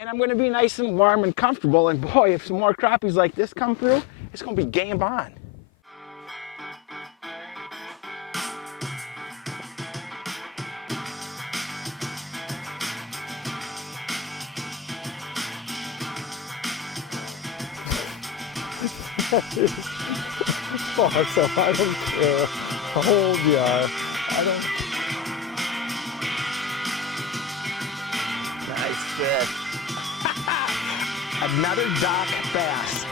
And I'm going to be nice and warm and comfortable. And boy, if some more crappies like this come through, it's going to be game on. Awesome. I don't care how old you are. I don't. Nice fish. Another dock bass.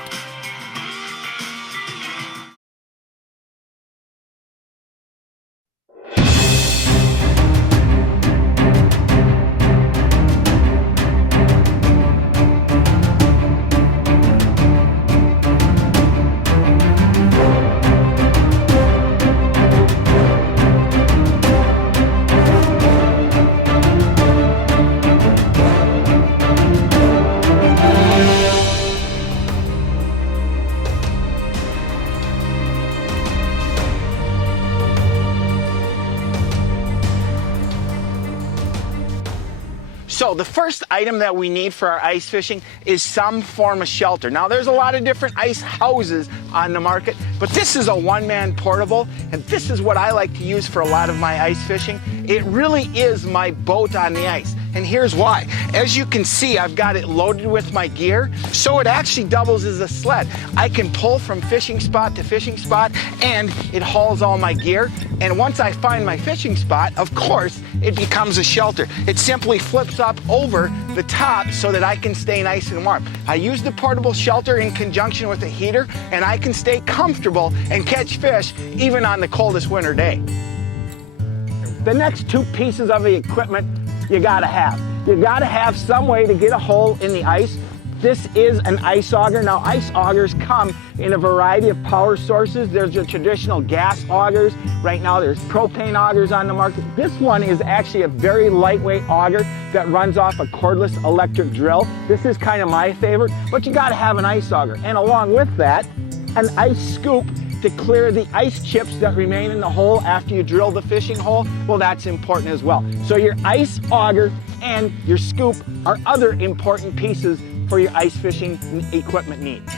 So the first item that we need for our ice fishing is some form of shelter. Now there's a lot of different ice houses on the market, but this is a one-man portable, and this is what I like to use for a lot of my ice fishing. It really is my boat on the ice, and here's why. As you can see, I've got it loaded with my gear, so it actually doubles as a sled. I can pull from fishing spot to fishing spot, and it hauls all my gear, and once I find my fishing spot, of course, it becomes a shelter. It simply flips up over the top so that I can stay nice and warm. I use the portable shelter in conjunction with a heater, and I can stay comfortable and catch fish even on the coldest winter day. The next two pieces of the equipment you gotta have. You gotta have some way to get a hole in the ice. This is an ice auger. Now, ice augers come in a variety of power sources. There's your traditional gas augers. Right now, there's propane augers on the market. This one is actually a very lightweight auger that runs off a cordless electric drill. This is kind of my favorite, but you gotta have an ice auger. And along with that, an ice scoop to clear the ice chips that remain in the hole after you drill the fishing hole. Well, that's important as well. So your ice auger and your scoop are other important pieces for your ice fishing equipment needs.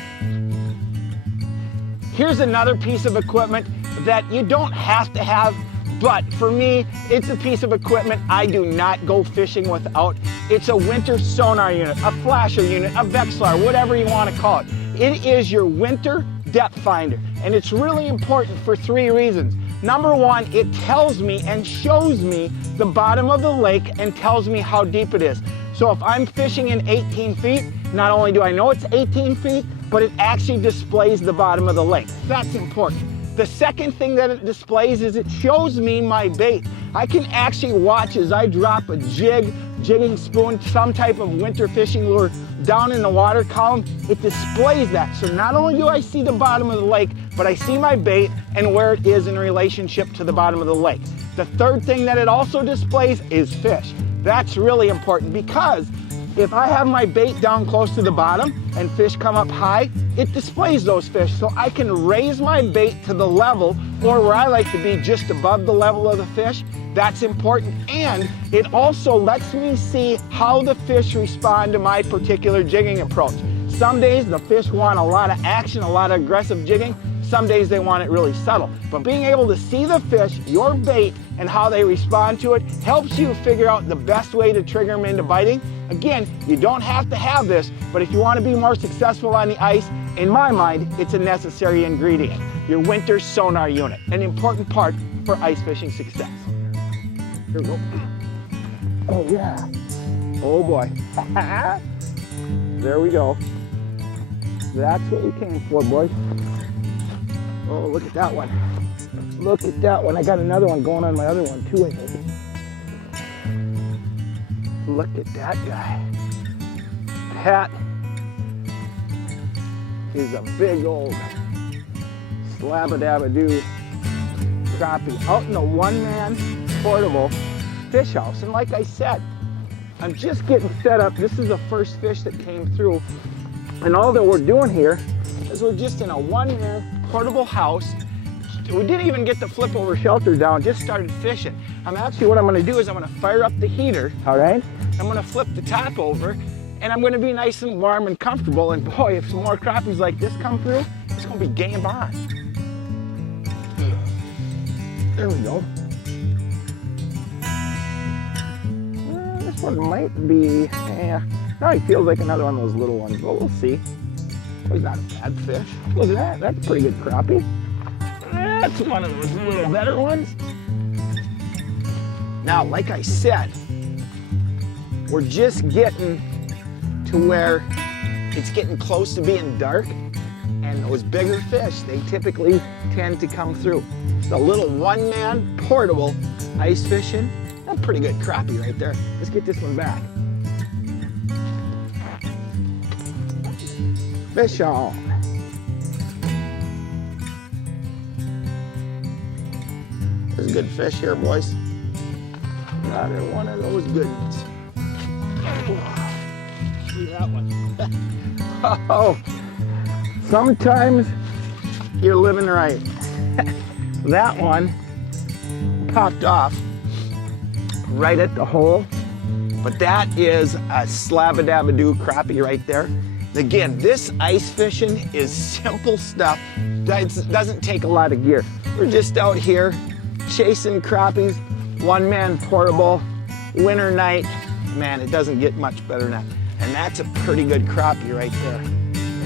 Here's another piece of equipment that you don't have to have, but for me, it's a piece of equipment I do not go fishing without. It's a winter sonar unit, a flasher unit, a Vexilar, whatever you want to call it. It is your winter depth finder, and it's really important for three reasons. Number one, it tells me and shows me the bottom of the lake and tells me how deep it is. So if I'm fishing in 18 feet, not only do I know it's 18 feet, but it actually displays the bottom of the lake. That's important. The second thing that it displays is it shows me my bait. I can actually watch as I drop a jig, jigging spoon, some type of winter fishing lure down in the water column. It displays that. So not only do I see the bottom of the lake, but I see my bait and where it is in relationship to the bottom of the lake. The third thing that it also displays is fish. That's really important, because if I have my bait down close to the bottom and fish come up high, it displays those fish. So I can raise my bait to the level, or where I like to be, just above the level of the fish. That's important. And it also lets me see how the fish respond to my particular jigging approach. Some days the fish want a lot of action, a lot of aggressive jigging. Some days they want it really subtle. But being able to see the fish, your bait, and how they respond to it helps you figure out the best way to trigger them into biting. Again, you don't have to have this, but if you want to be more successful on the ice, in my mind, it's a necessary ingredient. Your winter sonar unit, an important part for ice fishing success. Here we go. Oh yeah. Oh boy. There we go. That's what we came for, boys. Oh, look at that one. Look at that one. I got another one going on my other one too, I think. Look at that guy. That is a big old slab-a-dab-a-doo crappie out in a one-man portable fish house. And like I said, I'm just getting set up. This is the first fish that came through. And all that we're doing here is we're just in a one-man portable house. We didn't even get the flip over shelter down, just started fishing. What I'm gonna do is I'm gonna fire up the heater, all right? I'm gonna flip the top over, and I'm gonna be nice and warm and comfortable. And boy, if some more crappies like this come through, it's gonna be game on. There we go. This one might be, yeah. Now he feels like another one of those little ones, but we'll see. Oh, he's not a bad fish. Look at that, that's a pretty good crappie. That's one of those little better ones. Now, like I said, we're just getting to where it's getting close to being dark, and those bigger fish, they typically tend to come through. The little one-man portable ice fishing, that's a pretty good crappie right there. Let's get this one back. Fish on. There's a good fish here, boys. Another one of those good ones. See that one? Oh, sometimes you're living right. That one popped off right at the hole, but that is a slabadabadoo crappie right there. Again, this ice fishing is simple stuff. Doesn't take a lot of gear. We're just out here chasing crappies, one-man portable, winter night. Man, it doesn't get much better than that. And that's a pretty good crappie right there.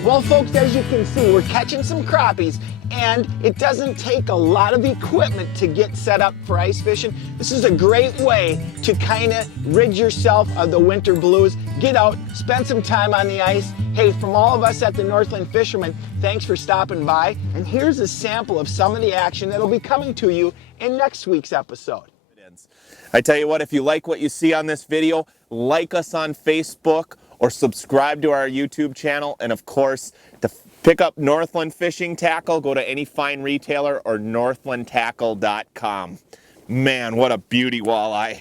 Well, folks, as you can see, we're catching some crappies, and it doesn't take a lot of equipment to get set up for ice fishing. This is a great way to kind of rid yourself of the winter blues. Get out, spend some time on the ice. Hey, from all of us at the Northland Fisherman, thanks for stopping by. And here's a sample of some of the action that'll be coming to you in next week's episode. I tell you what, if you like what you see on this video, like us on Facebook or subscribe to our YouTube channel. And of course, to pick up Northland fishing tackle, go to any fine retailer or northlandtackle.com. Man, what a beauty walleye.